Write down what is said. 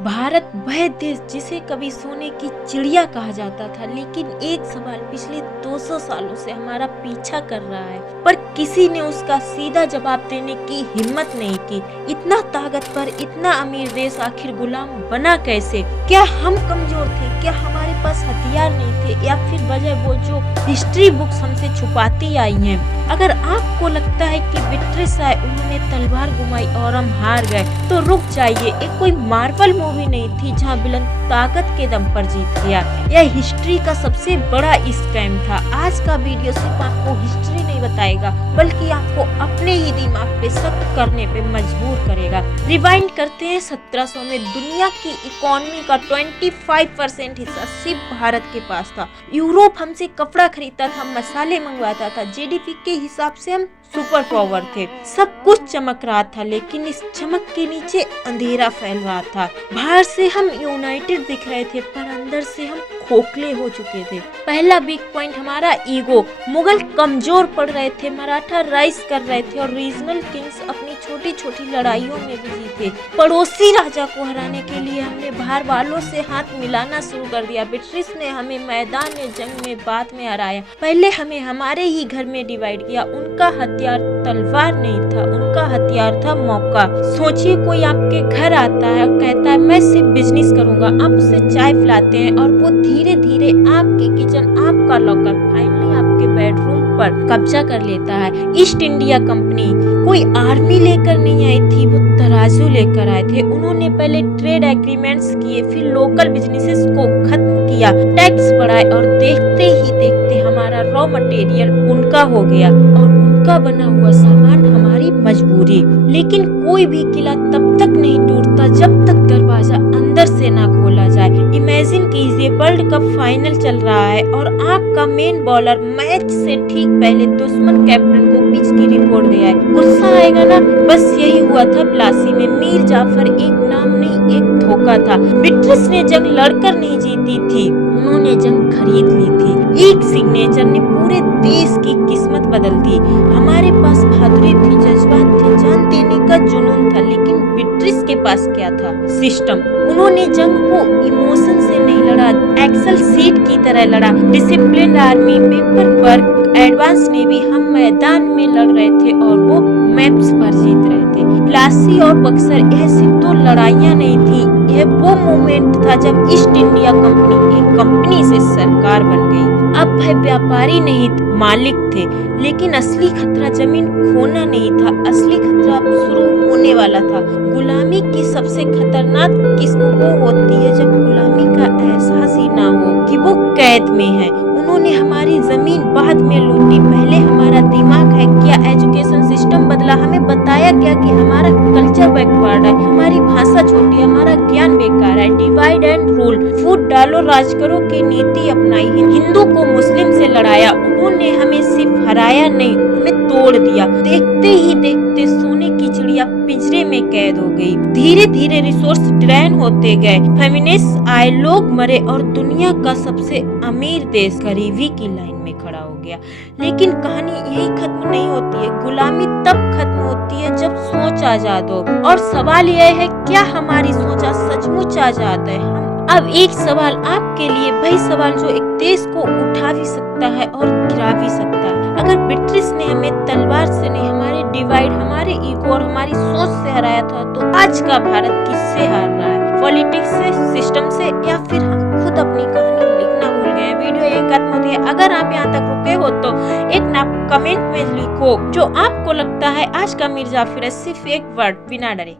भारत वह देश जिसे कभी सोने की चिड़िया कहा जाता था, लेकिन एक सवाल पिछले 200 सालों से हमारा पीछा कर रहा है, पर किसी ने उसका सीधा जवाब देने की हिम्मत नहीं की। इतना ताकतवर, इतना अमीर देश आखिर गुलाम बना कैसे? क्या हम कमजोर थे? क्या हमारे पास हथियार नहीं थे, या फिर वजह वो जो हिस्ट्री बुक्स हमसे छुपाती आई हैं? अगर आपको लगता है कि विट्रिस आए, उन्होंने तलवार घुमाई और हम हार गए, तो रुक जाइए। एक कोई मार्वल मूवी नहीं थी जहां विलन ताकत के दम पर जीत गया। यह हिस्ट्री का सबसे बड़ा स्कैम था। आज का वीडियो सिर्फ आपको हिस्ट्री नहीं बताएगा, बल्कि आपको अपने ही दिमाग पे शक करने पे मजबूर करेगा। रिवाइंड करते हैं 1700 में। दुनिया की इकोनॉमी का 25% हिस्सा सिर्फ भारत के पास था। यूरोप हमसे कपड़ा खरीदता था, मसाले मंगवाता था, जीडीपी के हिसाब से हम सुपर पावर थे। सब कुछ चमक रहा था, लेकिन इस चमक के नीचे अंधेरा फैल रहा था। बाहर से हम यूनाइटेड दिख रहे थे, पर अंदर से हम खोखले हो चुके थे। पहला बिग पॉइंट हमारा ईगो। मुगल कमजोर पड़ रहे थे, मराठा राइज कर रहे थे, और रीजनल किंग्स अपनी छोटी छोटी लड़ाइयों में बिजी थे। पड़ोसी राजा को हराने के लिए हमने बाहर वालों से हाथ मिलाना शुरू कर दिया। ब्रिटिश ने हमें मैदान में जंग में बाद में हराया। पहले हमें हमारे ही घर में डिवाइड किया। उनका हथियार तलवार नहीं था, उनका हथियार था मौका। सोचिए, कोई आपके घर आता है और कहता है मैं सिर्फ बिजनेस करूंगा। आप उसे चाय पिलाते हैं और वो धीरे धीरे आपके किचन, आपका लॉकर, फाइनली आपके बेडरूम पर कब्जा कर लेता है। ईस्ट इंडिया कंपनी कोई आर्मी लेकर नहीं आई थी, वो तराजू लेकर आए थे। उन्होंने पहले ट्रेड एग्रीमेंट्स किए, फिर लोकल बिजनेसेस को खत्म किया, टैक्स बढ़ाए, और देखते ही देखते हमारा रॉ मटेरियल उनका हो गया और उनका बना हुआ सामान हमारी मजबूरी। लेकिन कोई भी किला तब तक नहीं टूटता जब तक दरवाजा अंदर से ना खोला जाए। इमेजिन कीजिए, वर्ल्ड कप फाइनल चल रहा है और आपका मेन बॉलर मैच से ठीक पहले दुश्मन कैप्टन को पिच की रिपोर्ट दे आए। गुस्सा आएगा ना? बस यही हुआ था प्लासी में। मीर जाफर एक नाम नहीं, एक धोखा था। ब्रिटिश ने जंग लड़कर नहीं जीती थी, उन्होंने जंग खरीद ली थी। एक सिग्नेचर ने पूरे देश की किस्मत बदल दी। हमारे पास बहादुरी थी, जज्बात थे, जान देने का जुनून था, लेकिन ब्रिटिश के पास क्या था? सिस्टम। उन्होंने जंग को इमोशन से नहीं लड़ा, एक्सेल सीट की तरह लड़ा। Discipline army, paper work, advance navy. हम मैदान में लड़ रहे थे और वो मैप्स पर जीत रहे थे। प्लासी और बक्सर, यह सिर्फ दो लड़ाइयाँ नहीं थी, यह वो मोमेंट था जब ईस्ट इंडिया कंपनी एक कंपनी से सरकार बन गई। अब वह व्यापारी नहीं, मालिक थे। लेकिन असली खतरा जमीन खोना नहीं था, असली खतरा अब शुरू होने वाला था। गुलामी की सबसे खतरनाक किस्म वो होती है जब गुलामी का एहसास ही ना हो कि वो कैद में है। उन्होंने हमारी जमीन बाद में लूटी, पहले हमारा दिमाग है क्या? एजुकेशन सिस्टम बदला, हमें बताया क्या कि हमारा कल्चर बैकवर्ड है, हमारी भाषा छोटी है, हमारा ज्ञान बेकार है। डिवाइड एंड रूल, फूट डालो राज करो की नीति अपनाई। हिंदू को मुस्लिम से लड़ाया, उन्होंने हमें सिर्फ हराया नहीं, हमें तोड़ दिया। देखते ही देखते सोने की चिड़िया पिंजरे में कैद हो गई। धीरे धीरे रिसोर्स ड्रेन होते गए, फेमिनिस्ट आए, लोग मरे, और दुनिया का सबसे अमीर देश गरीबी की लाइन में खड़ा हो गया। लेकिन कहानी यही खत्म नहीं होती है। गुलामी तब खत्म होती है जब सोच आजाद हो। और सवाल यह है, क्या हमारी सोच सचमुच आजाद है? हम अब एक सवाल आपके लिए, वही सवाल जो एक देश को उठा भी सकता है और गिरा भी सकता है। अगर ब्रिटिश ने हमें तलवार से नहीं, हमारे डिवाइड, हमारे ईगो और हमारी सोच से हराया था, तो आज का भारत किससे हार रहा है? पॉलिटिक्स से, सिस्टम से, या फिर हम खुद अपनी कहानी लिखना भूल गए? वीडियो यही खत्म होती है। अगर आप यहाँ तक रुके हो तो एक ना कमेंट में लिखो जो आपको लगता है आज का मीर जाफर है। सिर्फ एक वर्ड, बिना डरे।